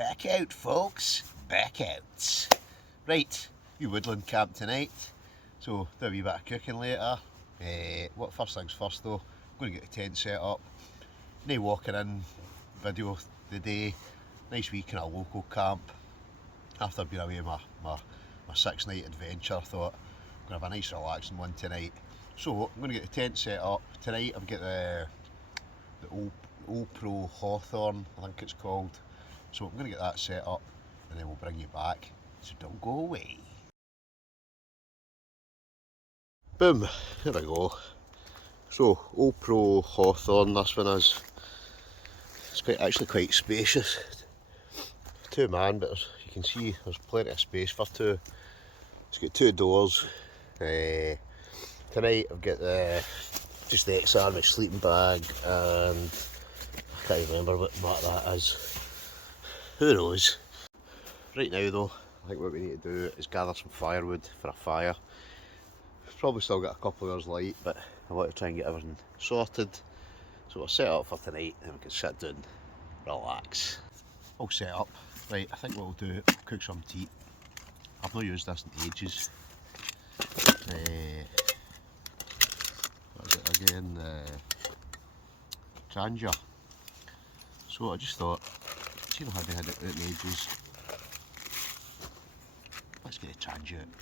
Back out, folks, back out. Right, we woodland camp tonight, so do a wee bit of cooking later. What first things first though, I'm going to get the tent set up. No walking in video the day, nice wee kind of local camp. After being away my 6-night adventure, I thought I'm going to have a nice relaxing one tonight. So I'm going to get the tent set up. Tonight I've got the Olpro Hawthorn, I think it's called. So I'm going to get that set up and then we'll bring you back, so don't go away. Boom, here we go. So Olpro Hawthorn, this one is. It's actually quite spacious. 2-man, but as you can see there's plenty of space for two. It's got 2 doors. Tonight I've got just the ex-army sleeping bag, and I can't remember what that is. Who knows? Right now though, I think what we need to do is gather some firewood for a fire. Probably still got a couple of hours light, but I want to try and get everything sorted. So we'll set up for tonight and we can sit down, relax. All set up. Right, I think what we'll do, we'll cook some tea. I've not used this in ages. What is it again? Trangia. So I just thought, I haven't had it out in ages. Let's get a Trangia out.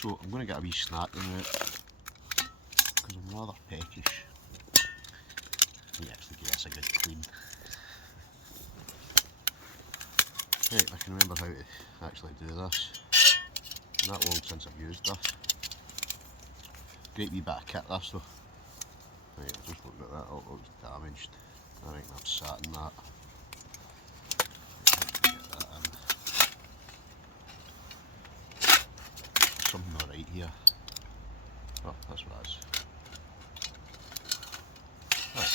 So I'm going to get a wee snack in it, because I'm rather peckish. Let me actually give this a good clean. Right, I can remember how to actually do this. Not long since I've used this. Great wee bit of kit this though. Right, I've just looked at that, oh, it looks damaged. I think I've sat in that. Something alright here. Oh, that's what it is. Right.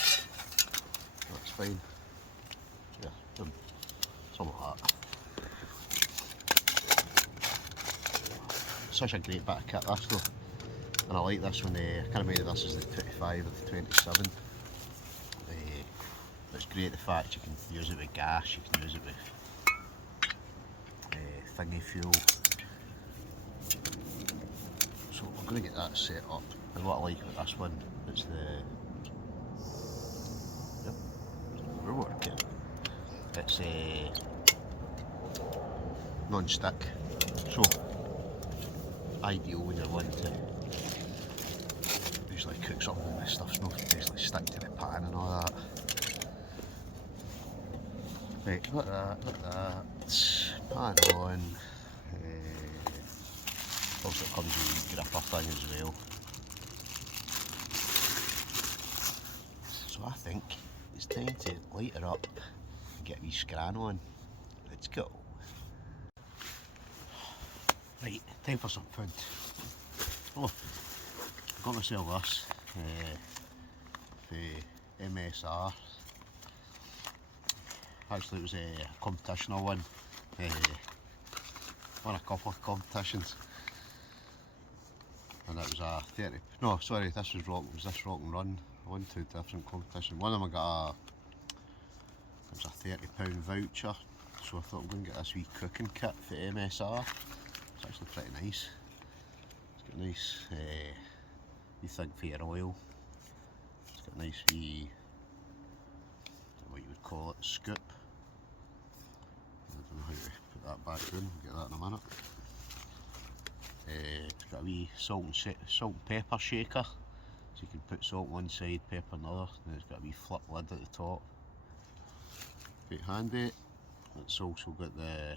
That's fine. Yeah, something like that. Such a great bit of kit this though. And I like this one, I can't remember this is the 25 or the 27. It's great the fact you can use it with gas, you can use it with thingy fuel. So I'm going to get that set up, and what I like about this one is yep, we're working. It's non-stick, so ideal when you're wanting to usually cook something and the stuff's not basically stick to the pan and all that. Right, look at that, pan on. Also it comes with a gripper thing as well. So I think it's time to light her up and get a wee scran on. Let's go. Right, time for some food. Oh, I got myself this the MSR. Actually it was a competition I won. Won a couple of competitions. And it was a 30, no sorry, this was rock and run. I won 2 different competitions. One of them I got it was a £30 voucher, so I thought I'm going to get this wee cooking kit for MSR. It's actually pretty nice. It's got a nice wee thing for your oil. It's got a nice wee, I don't know what you would call it, scoop. I don't know how to put that back in, we'll get that in a minute. It's got a wee salt and pepper shaker, so you can put salt on one side, pepper on the other, and it's got a wee flip lid at the top. Quite handy. It's also got the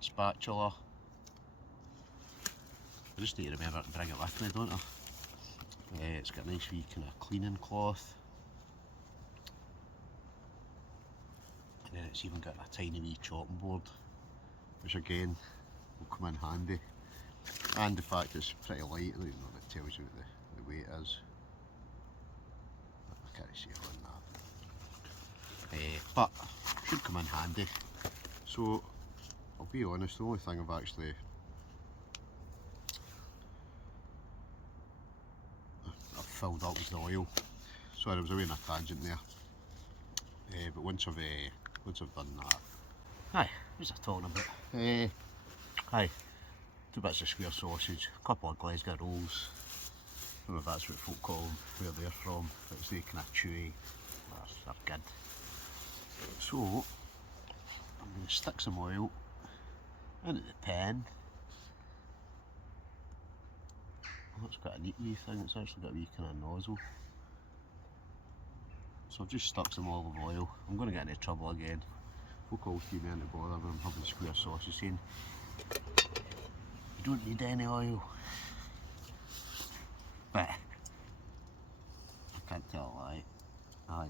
spatula. I just need to remember to bring it with me, don't I? It's got a nice wee kind of cleaning cloth. And then it's even got a tiny wee chopping board, which again will come in handy. And the fact it's pretty light, I don't even know if it tells you what the weight is. I can't see it on that. But should come in handy. So I'll be honest, the only thing I've actually filled up was the oil. Sorry, I was away on a tangent there. But once I've once I've done that. Aye, what's I talking about? Aye, 2 bits of square sausage, a couple of Glasgow rolls. I don't know if that's what folk call them, where they're from, but it's the kind of chewy. They're good. So, I'm going to stick some oil into the pan. Oh, it's got a neat wee thing, it's actually got a wee kind of nozzle. So I've just stuck some olive oil. I'm going to get into trouble again. Folk always keep me into bother when I'm having square sausage saying, you don't need any oil. But I can't tell a lie. I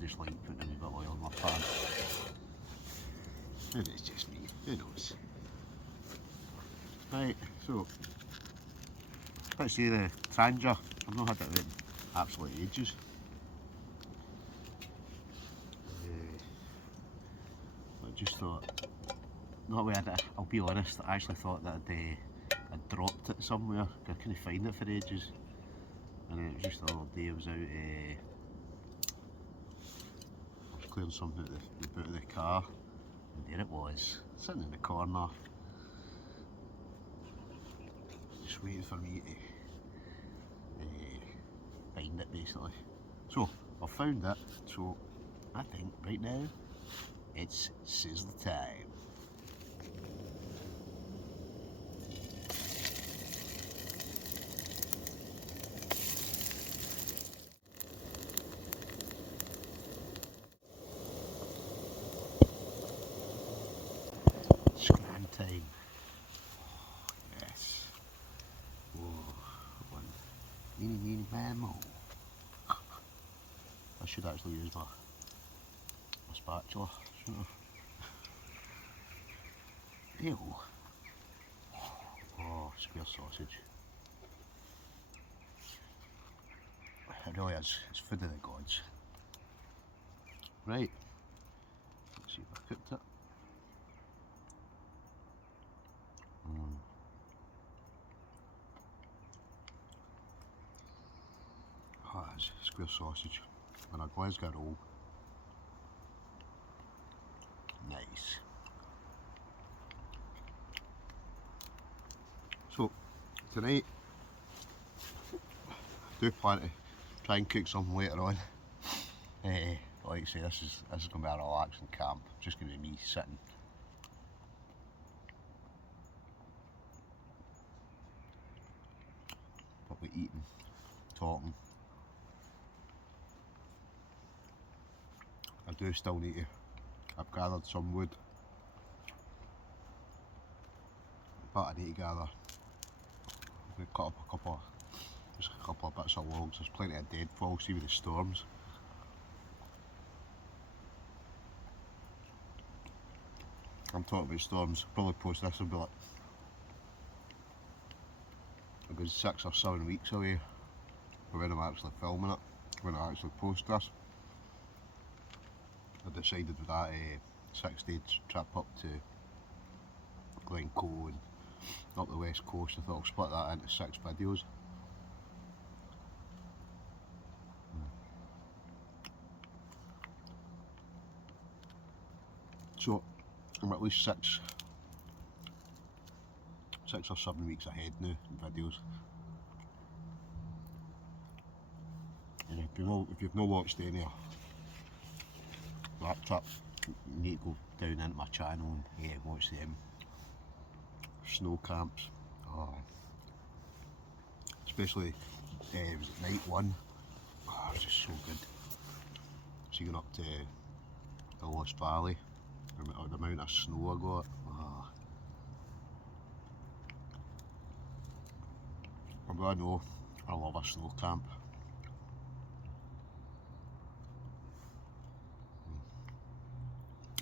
just like putting a wee bit of oil in my pan. Maybe it's just me, who knows. Right, so let's see the Trangia. I've not had that in absolutely ages. I just thought, not way I'll be honest, I actually thought that I'd dropped it somewhere. I couldn't find it for ages. And then it was just the other day I was out, I was clearing something out the boot of the car, and there it was, sitting in the corner, just waiting for me to find it basically. So I've found it, so I think right now it's sizzle time. Scran time. Yes. Oh, one. Meeny memo. I should actually use my spatula, shouldn't I? Ew. Oh, square sausage. It really is. It's food of the gods. Right. Let's see if I cooked it. Oh, it's square sausage and a Glasgow roll. Nice. So tonight I do plan to try and cook something later on. Like I say, this is going to be a relaxing camp. Just going to be me sitting. Probably eating, talking. I do still need to. I've gathered some wood, but I need to gather. I'm going to cut up just a couple of bits of logs. There's plenty of deadfall, see with the storms. I'm talking about storms, probably post this will be like a good 6 or 7 weeks away when I'm actually filming it, when I actually post this. I decided with that 6-day trip up to Glencoe and up the west coast, I thought I'll split that into 6 videos. So I'm at least 6 or 7 weeks ahead now in videos. And if you've not watched any of that trip, you need to go down into my channel and watch them snow camps. Oh, especially it was at night 1. Oh, it was just so good. So going up to the Lost Valley, the amount of snow I got. Oh. I know I love a snow camp.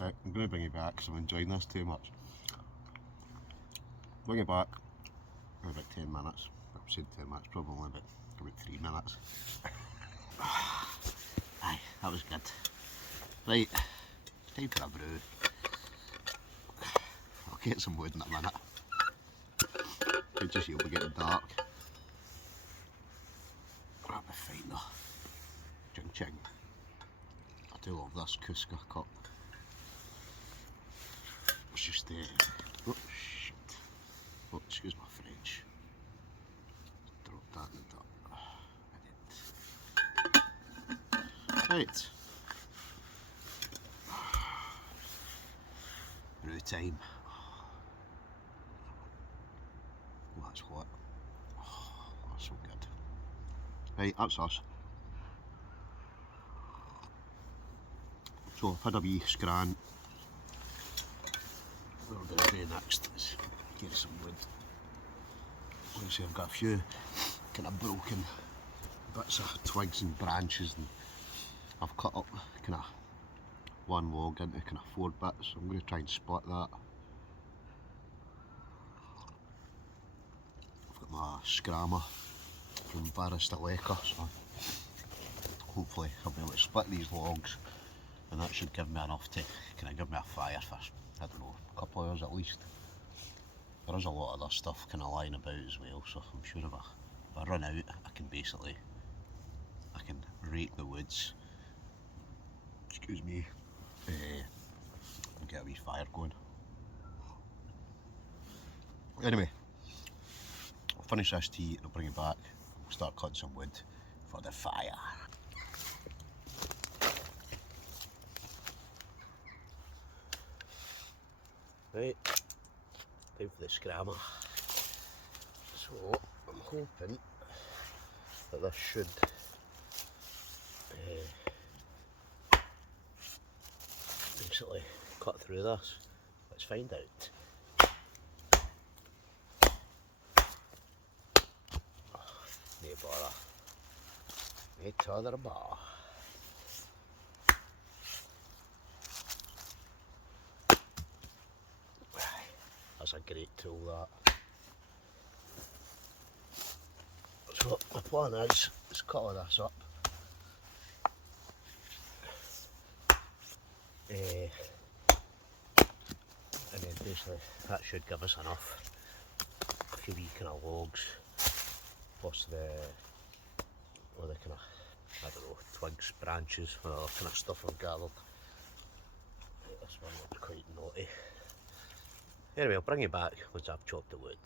Right, I'm going to bring you back because I'm enjoying this too much. Bring it back in about 10 minutes. I've said 10 minutes, probably only about 3 minutes. Aye, that was good. Right, time for a brew. I'll get some wood in a minute. Could just see it'll be getting dark. Grab the finder. Ching ching. do love this Cusca cup. It's just oh shit. Oh, excuse my French. Drop that in the right. Brew time. Oh, that's hot. Oh, that's so good. Right, that's us. So I've had a wee scran. What we're going to do next is get some wood. Obviously I've got a few kind of broken bits of twigs and branches, and I've cut up kind of one log into kind of 4 bits. So I'm going to try and split that. I've got my scrammer from Staresso, so hopefully I'll be able to split these logs, and that should give me enough to kind of give me a fire for, I don't know, a couple of hours at least. There is a lot of other stuff kind of lying about as well, so I'm sure if I run out, I can rake the woods, excuse me, and get a wee fire going. Anyway, I'll finish this tea and I'll bring it back. We'll start cutting some wood for the fire. Right, time for the scrammer. So I'm hoping that this should basically cut through this. Let's find out. No bother. No t'other bother. That's a great tool, that. So my plan is cut all this up. And then basically that should give us enough. A few wee kind of logs, plus all the kind of, I don't know, twigs, branches, all that kind of stuff I've gathered. This one looks quite naughty. Anyway, I'll bring you back once I've chopped the wood.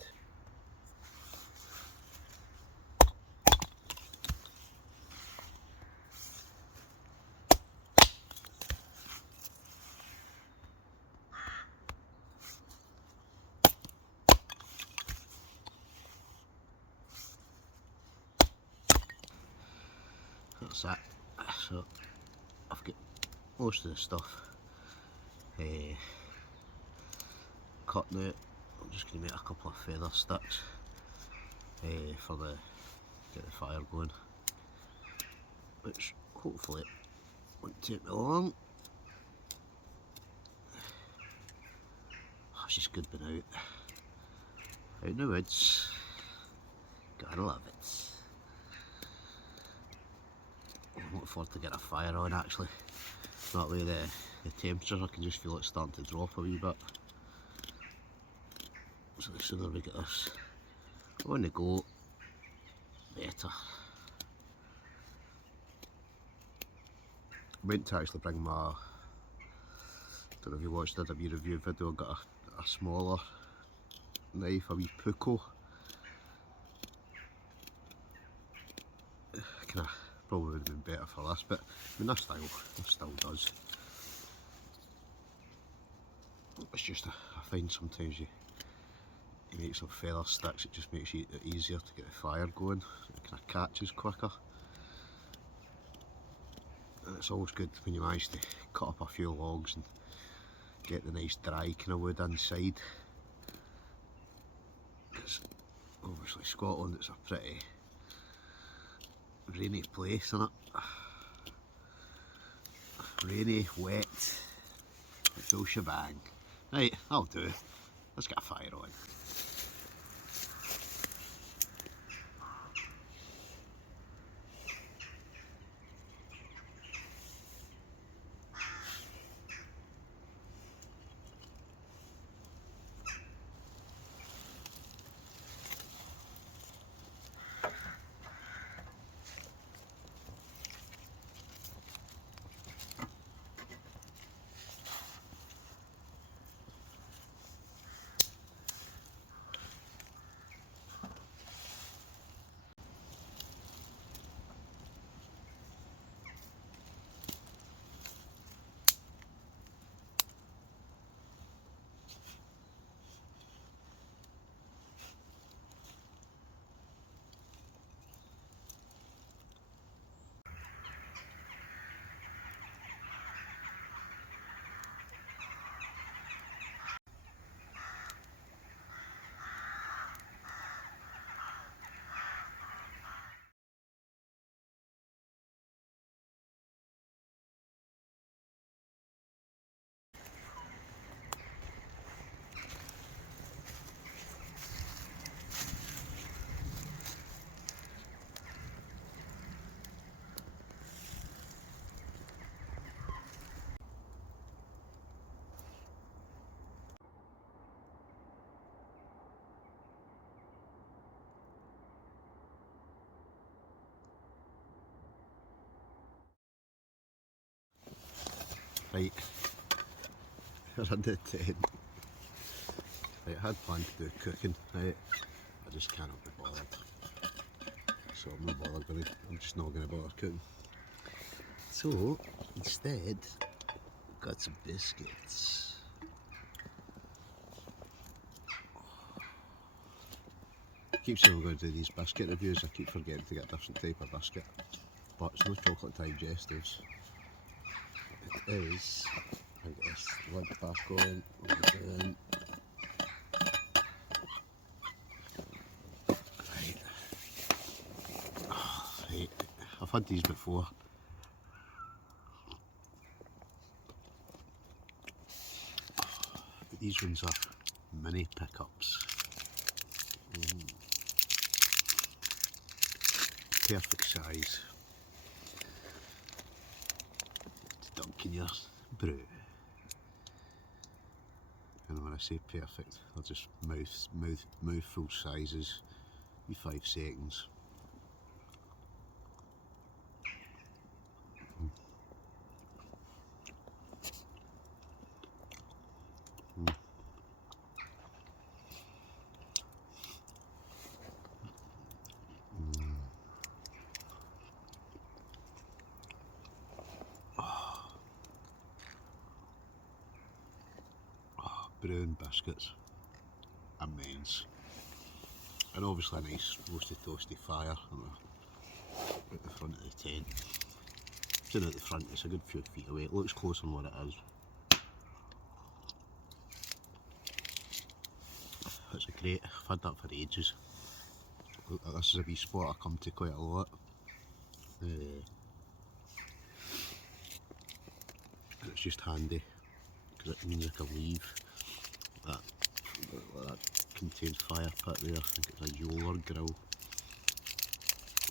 That's that. So I've got most of the stuff cut now. I'm just going to make a couple of feather sticks for get the fire going, which hopefully won't take me long. Oh, it's just good being out in the woods. Gotta love it. I'm looking forward to get a fire on actually. That way the temperatures, I can just feel it starting to drop a wee bit. So the sooner we get this on the go, better. I went to actually bring my, don't know if you watched a wee review video, I got a smaller knife, a wee puko. Kinda probably would have been better for this, but I mean this still does. It's just I find sometimes you make some feather sticks, it just makes it easier to get the fire going. It kind of catches quicker. And it's always good when you manage to cut up a few logs and get the nice dry kind of wood inside. Because obviously Scotland, it's a pretty rainy place, isn't it? Rainy, wet, the full shebang. Right, that'll do. Let's get a fire on. Right, we're under the tent. Right, I had planned to do cooking, right? I just cannot be bothered. So I'm not bothered with it. I'm just not going to bother cooking. So, instead, got some biscuits. I keep saying I'm going to do these biscuit reviews. I keep forgetting to get a different type of biscuit. But it's no chocolate digestives. It is. I get this lid back on. Right. Right. I've had these before. But these ones are mini pickups. Perfect size to dunk in your brew. And when I say perfect, they're just mouthful sizes. Be 5 seconds. Brown biscuits, immense, and obviously a nice roasted toasty fire at the front of the tent. It's in at the front, it's a good few feet away, it looks closer than what it is. It's a great, I've had that for ages. This is a wee spot I come to quite a lot. And it's just handy because it means I can leave that contained fire pit there. I think it's a Yoler grill.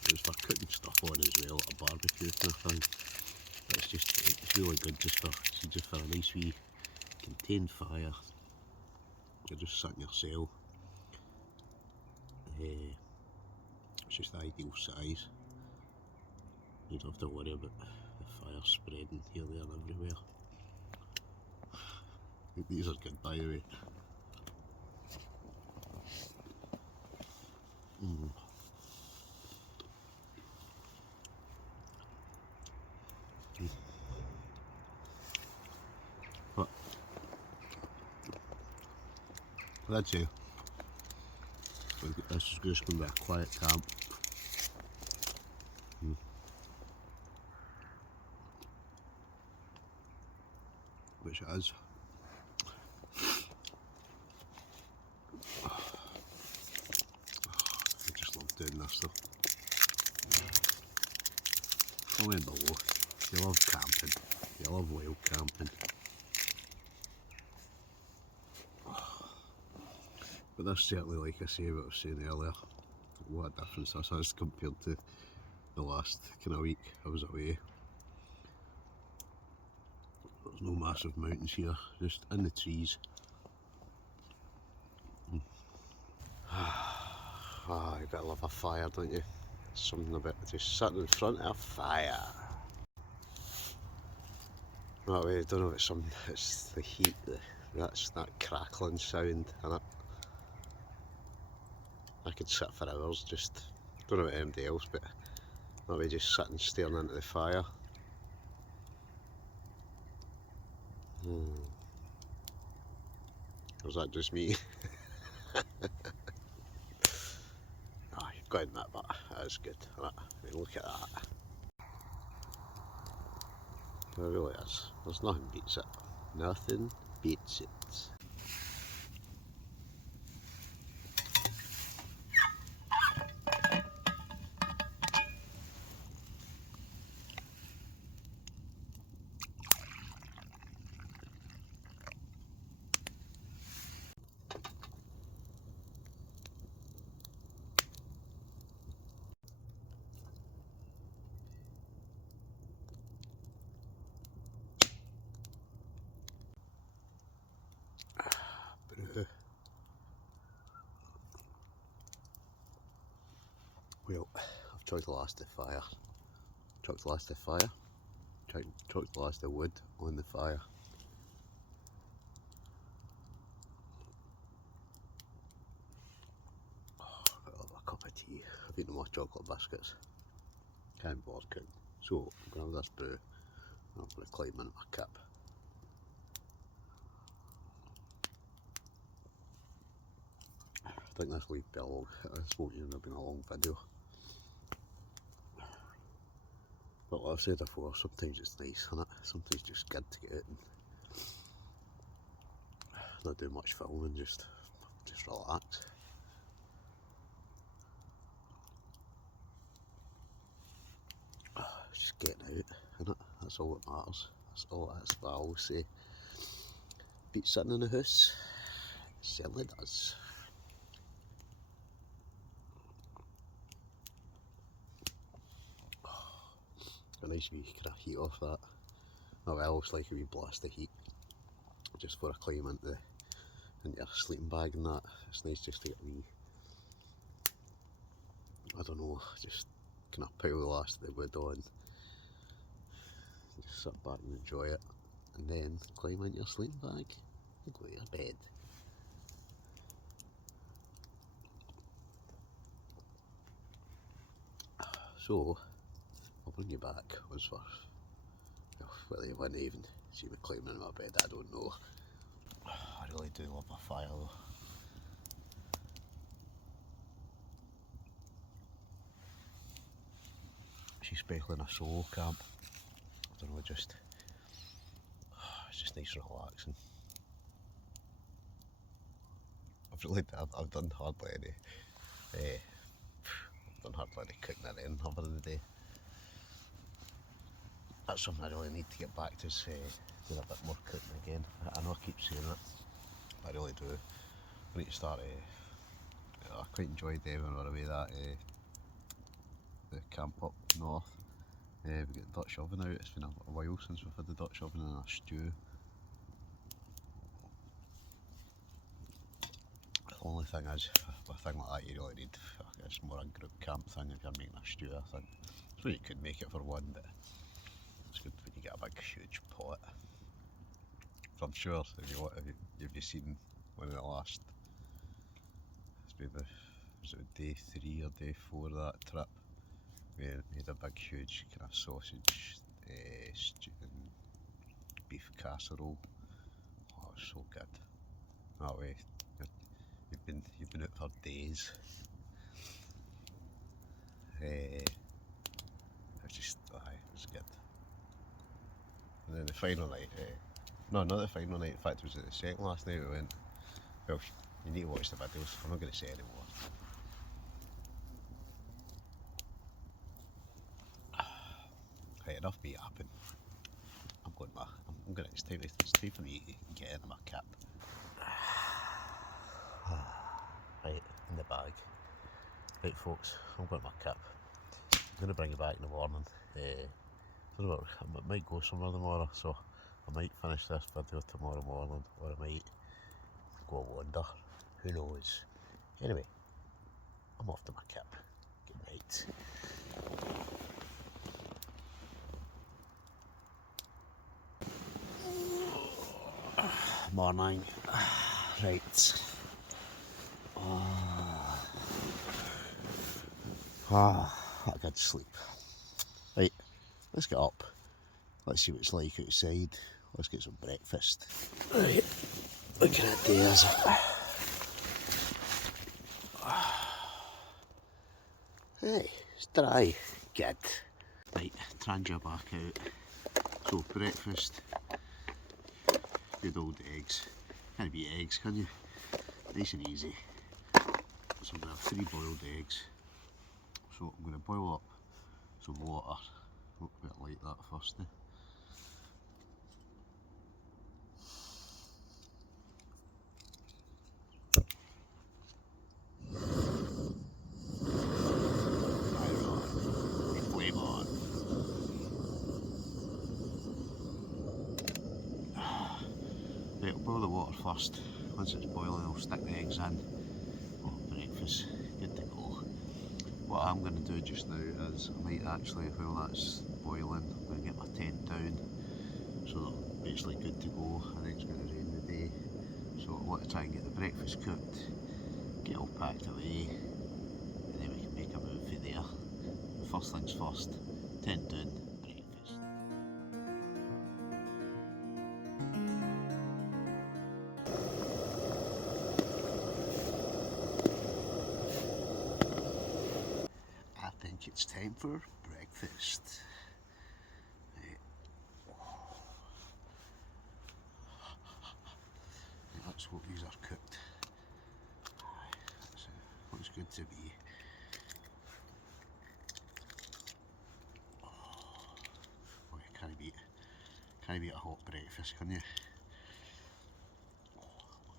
It's for cooking stuff on as well, like a barbecue kind of thing. But it's really good just for a nice wee contained fire. You're just sitting in your cell. It's just the ideal size. You don't have to worry about the fire spreading here, there and everywhere. These are good, by the way. But that's it. This is just going to be a quiet camp. Which it is. I just love doing this though. Comment below if you love camping, if you love wild camping. But this certainly, like I say, what I was saying earlier, what a difference this is compared to the last kind of week I was away. There's no massive mountains here, just in the trees. Ah, you gotta love a fire, don't you? Something about just sitting in front of a fire. That way, I don't know, it's the heat, that crackling sound, and I could sit for hours, just, don't know about anybody else, but that way just sitting staring into the fire. Or is that just me? Ah, you've got to admit that is good. I mean, look at that. It really is. There's nothing beats it. Nothing beats it. Well, I've chugged the last of the fire. chuck the last of wood on the fire. Got a cup of tea. I've eaten my chocolate biscuits. Can't bother cooking. So I'm going to have this brew and I'm going to climb into my kip. I think this will be a long, this won't even have been a long video. But like I've said before, sometimes it's nice, isn't it? Sometimes it's just good to get out and not do much filming, just relax. Just getting out, innit? That's all that matters. That's what I always say. Beats sitting in the house. It certainly does. A nice wee kind of heat off that. Oh, I always like a wee blast of heat just before I climb into your sleeping bag and that. It's nice just to get a wee, I don't know, just kind of pile the last of the wood on, just sit back and enjoy it, and then climb into your sleeping bag and go to your bed. So I'll bring you back once first. Whether you want to even see me climbing into my bed, I don't know. I really do love my fire though. Especially in a solo camp. I don't know, it's just nice and relaxing. I've done hardly any cooking at the end of the day. That's something I really need to get back to, is doing a bit more cooking again. I know I keep saying it, but I really do. I need to start, I quite enjoyed when we were away that the camp up north. We got the Dutch oven out. It's been a while since we've had the Dutch oven and a stew. The only thing is, with a thing like that you really need, it's more a group camp thing if you're making a stew, I think. So you could make it for one, but it's good when you get a big huge pot. So I'm sure if you've seen one of the last, it's maybe, was it day 3 or day 4 of that trip, we made a big huge kind of sausage, stew and beef casserole. Oh, it was so good. That way, you've been out for days. It was good. And then the final night, no, not the final night, in fact it was the second last night we went. Well, you need to watch the videos, I'm not going to say anymore. Right, enough me yapping. It's time for me to get into my kip. Right, in the bag. Right folks, I'm going to my kip. I'm going to bring it back in the morning. I don't know, I might go somewhere tomorrow, so I might finish this video tomorrow morning, or I might go wander. Who knows? Anyway, I'm off to my kip. Good night. Morning. Right. Had a good sleep. Right, let's get up. Let's see what it's like outside. Let's get some breakfast. Right, looking at days. Hey, it's dry. Good. Right, Trangia back out. So breakfast. Good old eggs. Can't beat eggs, can you? Nice and easy. So I'm going to have 3 boiled eggs. So I'm going to boil up some water. Look a bit like that first. Flame on. Right, I'll boil the water first. Once it's boiling, I'll stick the eggs in. Oh, breakfast, good to go. What I'm going to do just now is I might actually, while that's boiling, foil in, I'm going to get my tent down, so that I'm basically good to go. I think it's going to rain today, so I want to try and get the breakfast cooked, get all packed away, and then we can make a move for there. First things first, tent down, breakfast. I think it's time for breakfast. Right. Let's hope these are cooked. That's looks good to me. Oh, you can't beat a hot breakfast, can you? Oh,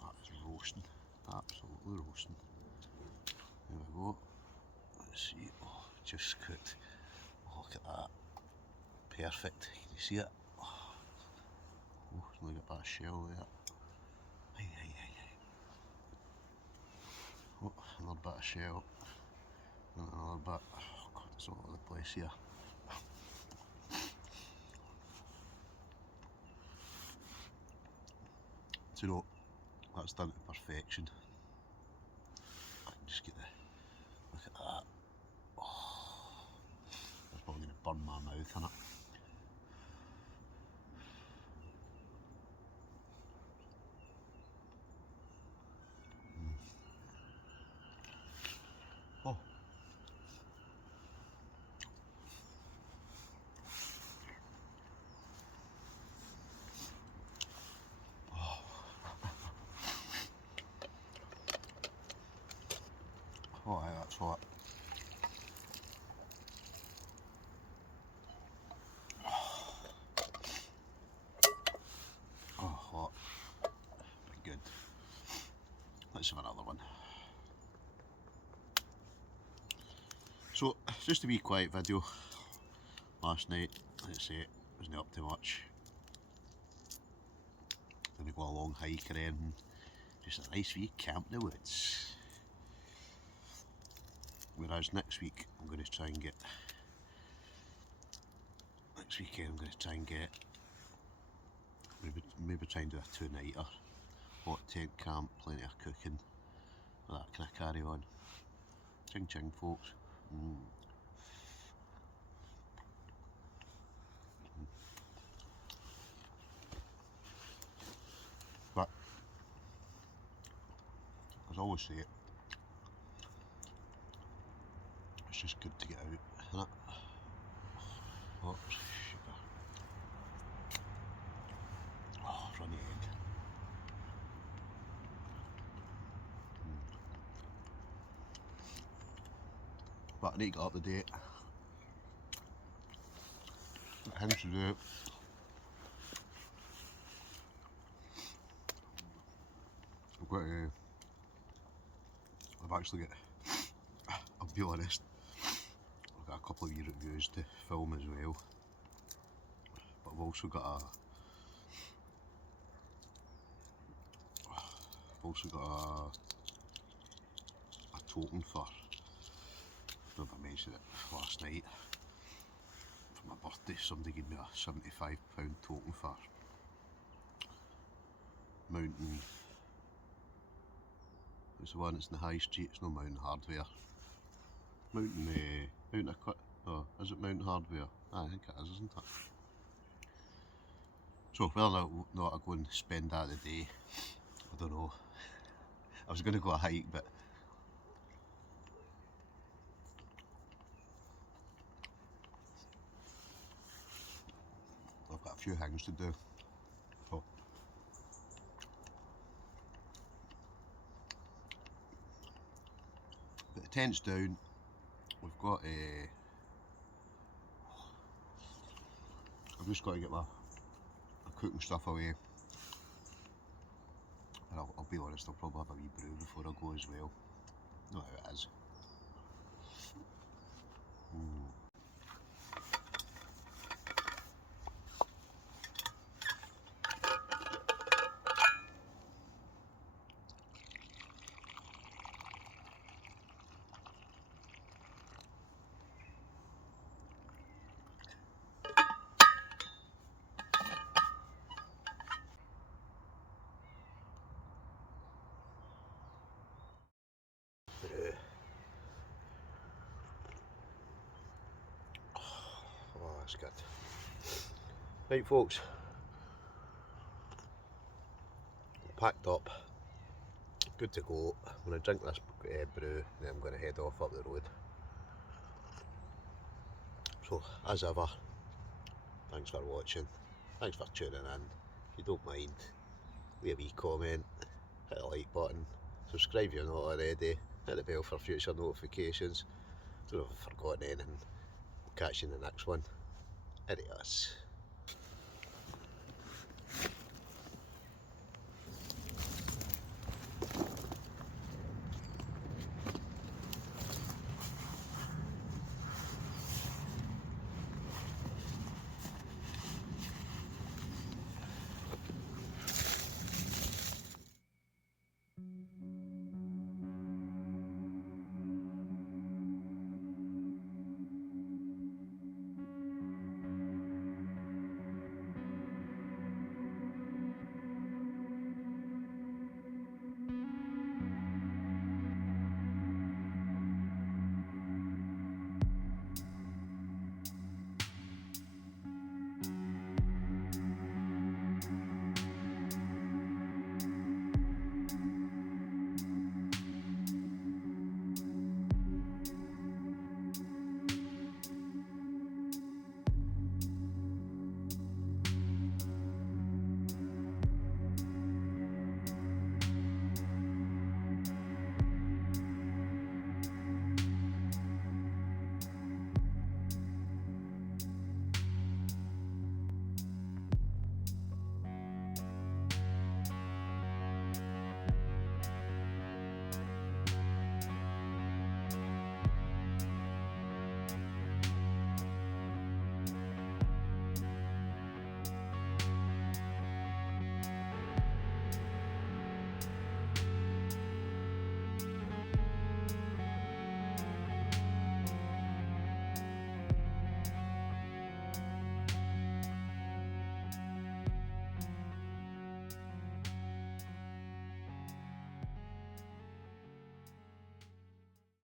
that is roasting, absolutely roasting. There we go. Let's see. Oh, just cooked. Oh, look at that. Perfect. Can you see it? Oh, look at that shell there. Aye, aye, aye, aye. Oh, another bit of shell. And another bit. Oh God, it's all over the place here. So, you know, that's done to perfection. I can just get the. Look at that. Oh, that's probably going to burn my mouth, isn't it? Oh. Oh, aye, that's hot. Oh, hot. Pretty good. Let's have another one. So, just a wee quiet video. Last night, let's say, wasn't up too much. Gonna go a long hike or anything. Just a nice wee camp in the woods. Whereas next week, I'm going to try and get. Next weekend, I'm going to try and get. Maybe try and do a 2-nighter. Hot tent camp, plenty of cooking. That kind of carry on. Ching ching, folks. But, as I always say, it's just good to get out, isn't it? Oh, sugar. Oh, runny egg. But I need to get up to date. Things to do. I've got to. I've actually got. I'll be honest. I've got a couple of wee reviews to film as well. But I've also got a. I've also got a token for. I don't know if I mentioned it last night. For my birthday, somebody gave me a £75 token for Mountain. It's the one that's in the high street. It's no Mountain Hardware. Mountain. Oh, is it Mountain Hardware? I think it is, isn't it? So whether or not I go and spend that today, I don't know. I was going to go a hike, but I've got a few things to do. So, but the tent's down. We've got a. I've just got to get my cooking stuff away. And I'll be honest, I'll probably have a wee brew before I go as well. Know how it is. Looks good. Right folks, packed up, good to go. I'm going to drink this brew, then I'm going to head off up the road. So, as ever, thanks for watching, thanks for tuning in. If you don't mind, leave a wee comment, hit the like button, subscribe if you're not already, hit the bell for future notifications. Don't know if I've forgotten anything. Catch you in the next one. Adios.